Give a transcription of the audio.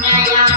Angela.